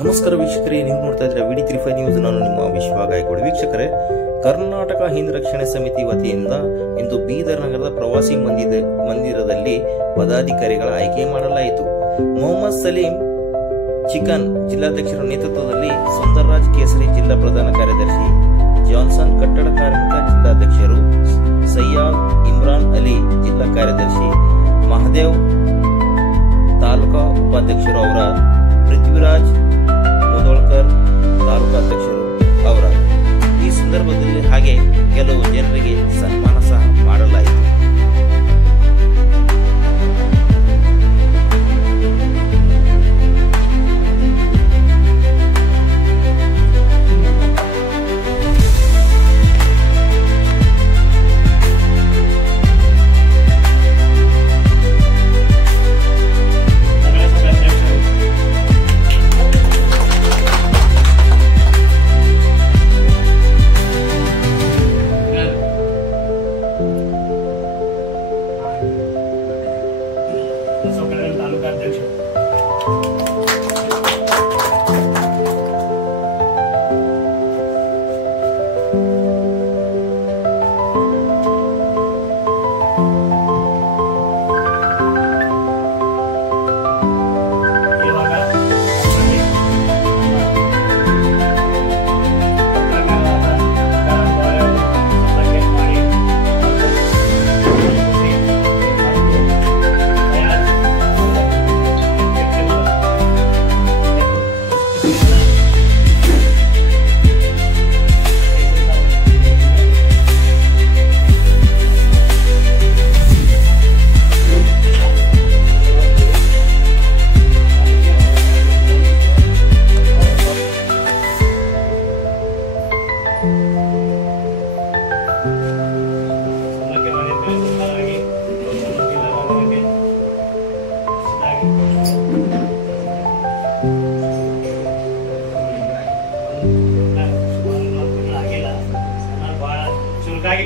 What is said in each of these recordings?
ನಮಸ್ಕಾರ ವೀಕ್ಷಕರೇ, ನೀವು ನೋಡ್ತಾ ಇದ್ರೆ ವಿಡಿ35 ನ್ಯೂಸ್. ನಾನು ನಿಮ್ಮ ವಿಶ್ವ ಗಾಯಕವಾಡ. ವೀಕ್ಷಕರೇ, ಕರ್ನಾಟಕ ಹಿಂದೂ ರಕ್ಷಣಾ ಸಮಿತಿ ವತಿಯಿಂದ ಇಂದು ಬೀದರ್ ನಗರದ ಪ್ರವಾಸಿ ಮಂದಿರದಲ್ಲಿ ಪದಾಧಿಕಾರಿಗಳ ಆಯ್ಕೆ ಮಾಡಲಾಯಿತು. ಮೊಹಮ್ಮದ್ ಸಲೀಂ ಚಿಕನ್ ಜಿಲ್ಲಾಧ್ಯಕ್ಷರ ನೇತೃತ್ವದಲ್ಲಿ ಸುಂದರರಾಜ್ ಕೇಸರಿ ಜಿಲ್ಲಾ ಪ್ರಧಾನ ಕಾರ್ಯದರ್ಶಿ, ಜಾನ್ಸನ್ ಕಟ್ಟಡ ಕಾರ್ಮಿಕ ಜಿಲ್ಲಾಧ್ಯಕ್ಷರು, ಸಯ್ಯಾದ್ ಇಮ್ರಾನ್ ಅಲಿ ಜಿಲ್ಲಾ ಕಾರ್ಯದರ್ಶಿ, ಮಹದೇವ್ ತಾಲೂಕಾ ಉಪಾಧ್ಯಕ್ಷರು ಅವರ, ಪೃಥ್ವಿರಾಜ್ ಮುದೋಳ್ಕರ್ ತಾಲೂಕಾಧ್ಯಕ್ಷರು ಅವರ. ಈ ಸಂದರ್ಭದಲ್ಲಿ ಹಾಗೆ ಕೆಲವು ಜನರಿಗೆ ಸನ್ಮಾನ ಸಹ ಮಾಡಲಾಯಿತು.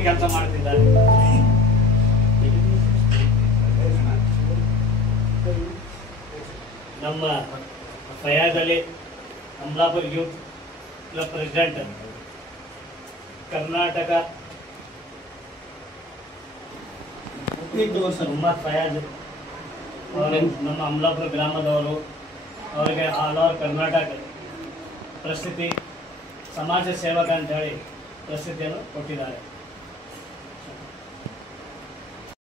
ಕೆಲಸ ಮಾಡ್ತಿದ್ದಾರೆ. ನಮ್ಮ Fayaz Ali Amalapur youth club president, Karnataka Ummat Fayaz ಅವರು ನಮ್ಮ ಅಮಲಾಪುರ ಗ್ರಾಮದವರು, ಅವರಿಗೆ ಆಲ್ ಓವರ್ ಕರ್ನಾಟಕ ಪ್ರಸಿದ್ಧಿ ಸಮಾಜ ಸೇವಕ ಅಂತ ಹೇಳಿ ಪ್ರಸಿದ್ಧಿಯನ್ನು ಕೊಟ್ಟಿದ್ದಾರೆ.